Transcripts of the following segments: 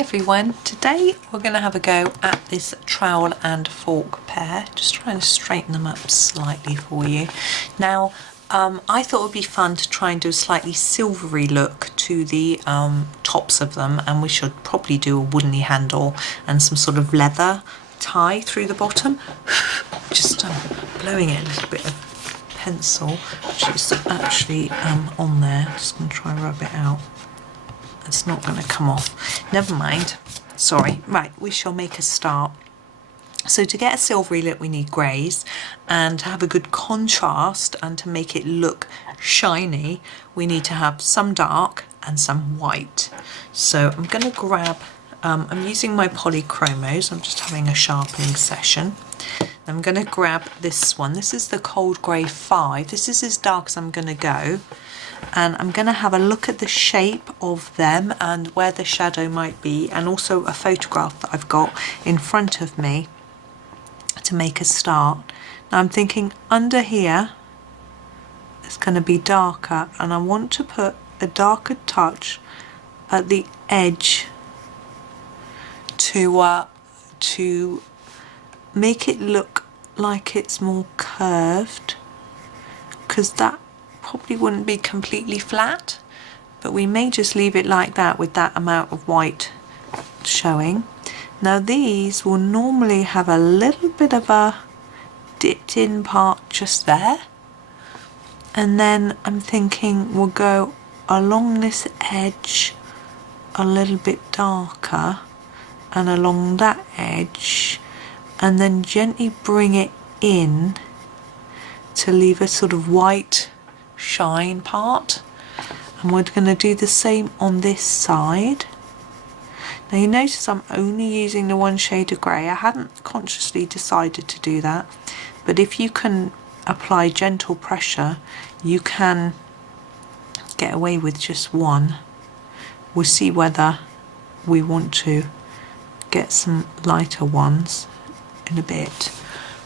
everyone, today we're going to have a go at this trowel and fork pair, just trying to straighten them up slightly for you. Now I thought it would be fun to try and do a slightly silvery look to the tops of them, and we should probably do a woodeny handle and some sort of leather tie through the bottom. Just blowing it a little bit of pencil, which is actually on there. Just going to try and rub it out. It's not going to come off. Never mind. Sorry. Right, we shall make a start. So to get a silvery look we need greys, and to have a good contrast and to make it look shiny we need to have some dark and some white. So I'm going to grab, I'm using my Polychromos, I'm just having a sharpening session. I'm going to grab this one. This is the Cold Grey 5. This is as dark as I'm going to go. And I'm going to have a look at the shape of them and where the shadow might be, and also a photograph that I've got in front of me to make a start. Now I'm thinking under here it's going to be darker, and I want to put a darker touch at the edge to make it look like it's more curved, because that probably wouldn't be completely flat, but we may just leave it like that with that amount of white showing. Now these will normally have a little bit of a dipped in part just there, and then I'm thinking we'll go along this edge a little bit darker and along that edge, and then gently bring it in to leave a sort of white shine part. And we're going to do the same on this side. Now you notice I'm only using the one shade of grey. I hadn't consciously decided to do that, but if you can apply gentle pressure you can get away with just one. We'll see whether we want to get some lighter ones in a bit.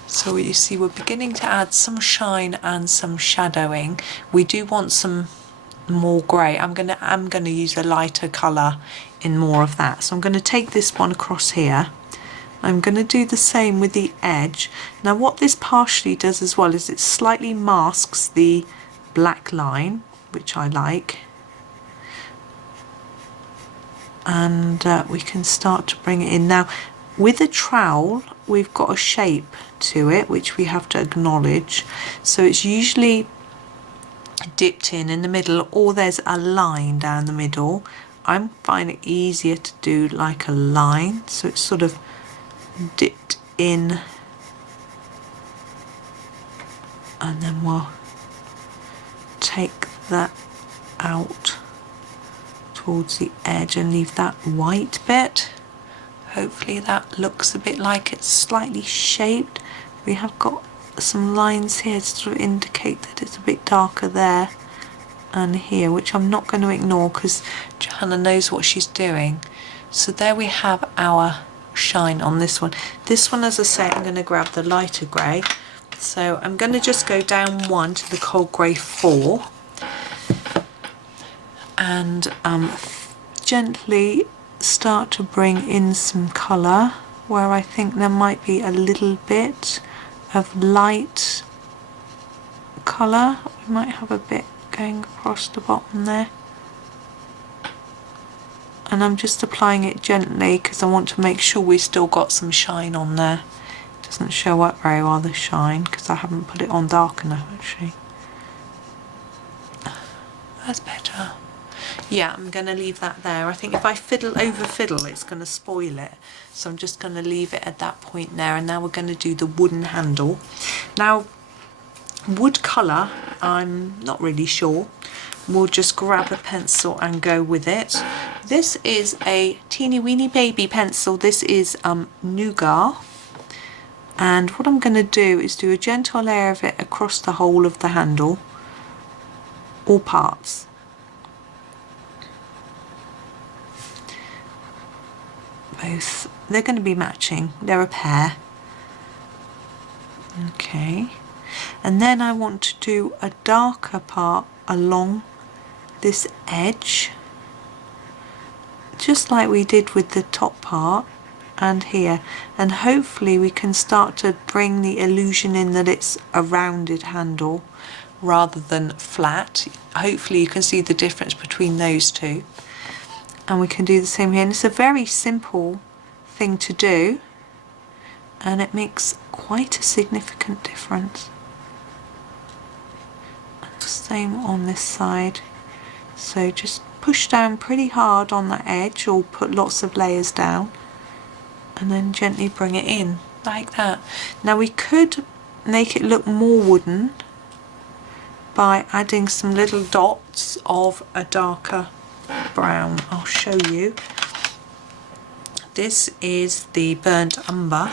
So you see we're beginning to add some shine and some shadowing. We do want some more grey. I'm gonna use a lighter colour in more of that. So I'm going to take this one across here. I'm going to do the same with the edge. Now what this partially does as well is it slightly masks the black line, which I like. And we can start to bring it in. Now with a trowel we've got a shape to it which we have to acknowledge, so it's usually dipped in the middle, or there's a line down the middle. I'm finding it easier to do like a line, so it's sort of dipped in, and then we'll take that out towards the edge and leave that white bit. Hopefully that looks a bit like it's slightly shaped. We have got some lines here to sort of indicate that it's a bit darker there and here, which I'm not going to ignore because Johanna knows what she's doing. So there we have our shine on this one. This one, as I say, I'm going to grab the lighter grey. So I'm going to just go down one to the Cold Grey 4 and gently start to bring in some colour where I think there might be a little bit of light colour. We might have a bit going across the bottom there, and I'm just applying it gently because I want to make sure we still got some shine on there. It doesn't show up very well, the shine, because I haven't put it on dark enough actually. That's better. Yeah, I'm going to leave that there. I think if I over fiddle it's going to spoil it, so I'm just going to leave it at that point there. And now we're going to do the wooden handle. Now wood colour I'm not really sure. We'll just grab a pencil and go with it. This is a teeny weeny baby pencil. This is Nougat, and what I'm going to do is do a gentle layer of it across the whole of the handle, all parts. Both, they're going to be matching, they're a pair. Okay, and then I want to do a darker part along this edge just like we did with the top part and here, and hopefully we can start to bring the illusion in that it's a rounded handle rather than flat. Hopefully you can see the difference between those two, and we can do the same here, and it's a very simple thing to do and it makes quite a significant difference. And the same on this side, so just push down pretty hard on that edge or put lots of layers down and then gently bring it in like that. Now we could make it look more wooden by adding some little dots of a darker brown. I'll show you. This is the Burnt Umber.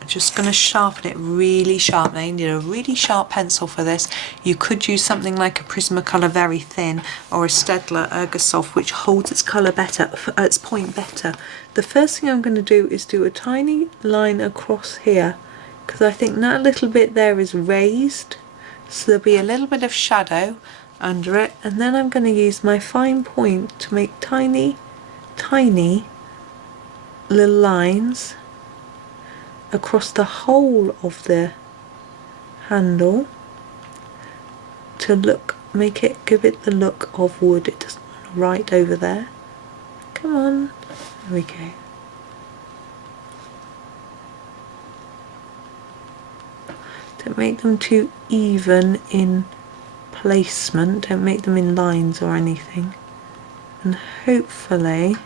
I'm just going to sharpen it really sharp. Now you need a really sharp pencil for this. You could use something like a Prismacolor very thin or a Staedtler Ergosoft, which holds its colour better, its point better. The first thing I'm going to do is do a tiny line across here, because I think that little bit there is raised, so there'll be a little bit of shadow under it, and then I'm going to use my fine point to make tiny little lines across the whole of the handle to give it the look of wood. It doesn't want to right over there. Come on, there we go. Don't make them too even in placement, don't make them in lines or anything, and hopefully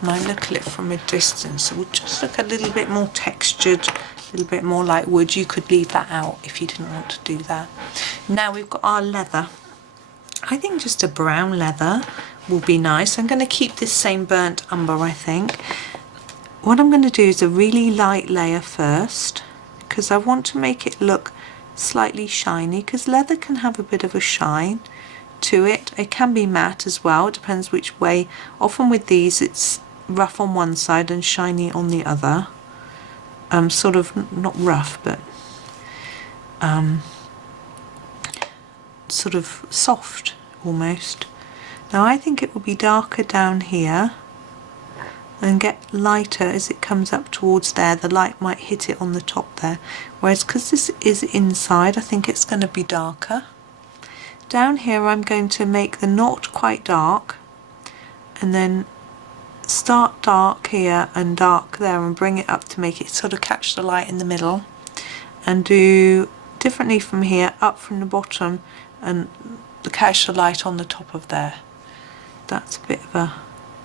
when I look at it from a distance it will just look a little bit more textured, a little bit more like wood. You could leave that out if you didn't want to do that. Now we've got our leather. I think just a brown leather will be nice. I'm going to keep this same Burnt Umber, I think. What I'm going to do is a really light layer first, because I want to make it look slightly shiny, because leather can have a bit of a shine to it. It can be matte as well, it depends which way. Often with these it's rough on one side and shiny on the other. Sort of not rough, but sort of soft almost. Now I think it will be darker down here and get lighter as it comes up towards there. The light might hit it on the top there, whereas because this is inside I think it's going to be darker. Down here I'm going to make the knot quite dark and then start dark here and dark there and bring it up to make it sort of catch the light in the middle, and do differently from here, up from the bottom and catch the light on the top of there. That's a bit of a,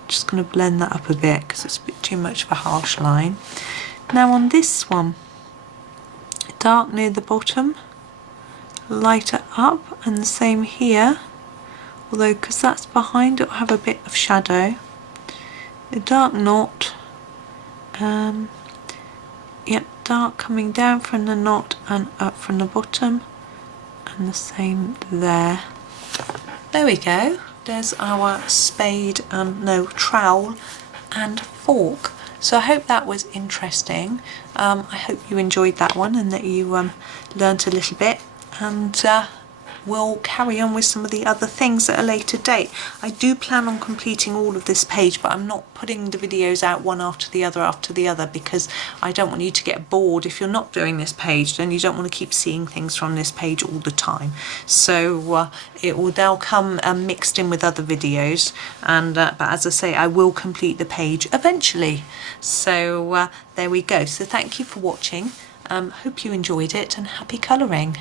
just going to blend that up a bit because it's a bit too much of a harsh line. Now on this one, dark near the bottom, lighter up, and the same here, although because that's behind it will have a bit of shadow. A dark knot, yep, dark coming down from the knot and up from the bottom, and the same there. There we go. There's our spade, trowel and fork. So I hope that was interesting. I hope you enjoyed that one and that you learnt a little bit, and we'll carry on with some of the other things at a later date. I do plan on completing all of this page, but I'm not putting the videos out one after the other because I don't want you to get bored. If you're not doing this page, then you don't want to keep seeing things from this page all the time. So they'll come mixed in with other videos, and but as I say, I will complete the page eventually. So there we go. So thank you for watching. Hope you enjoyed it, and happy colouring.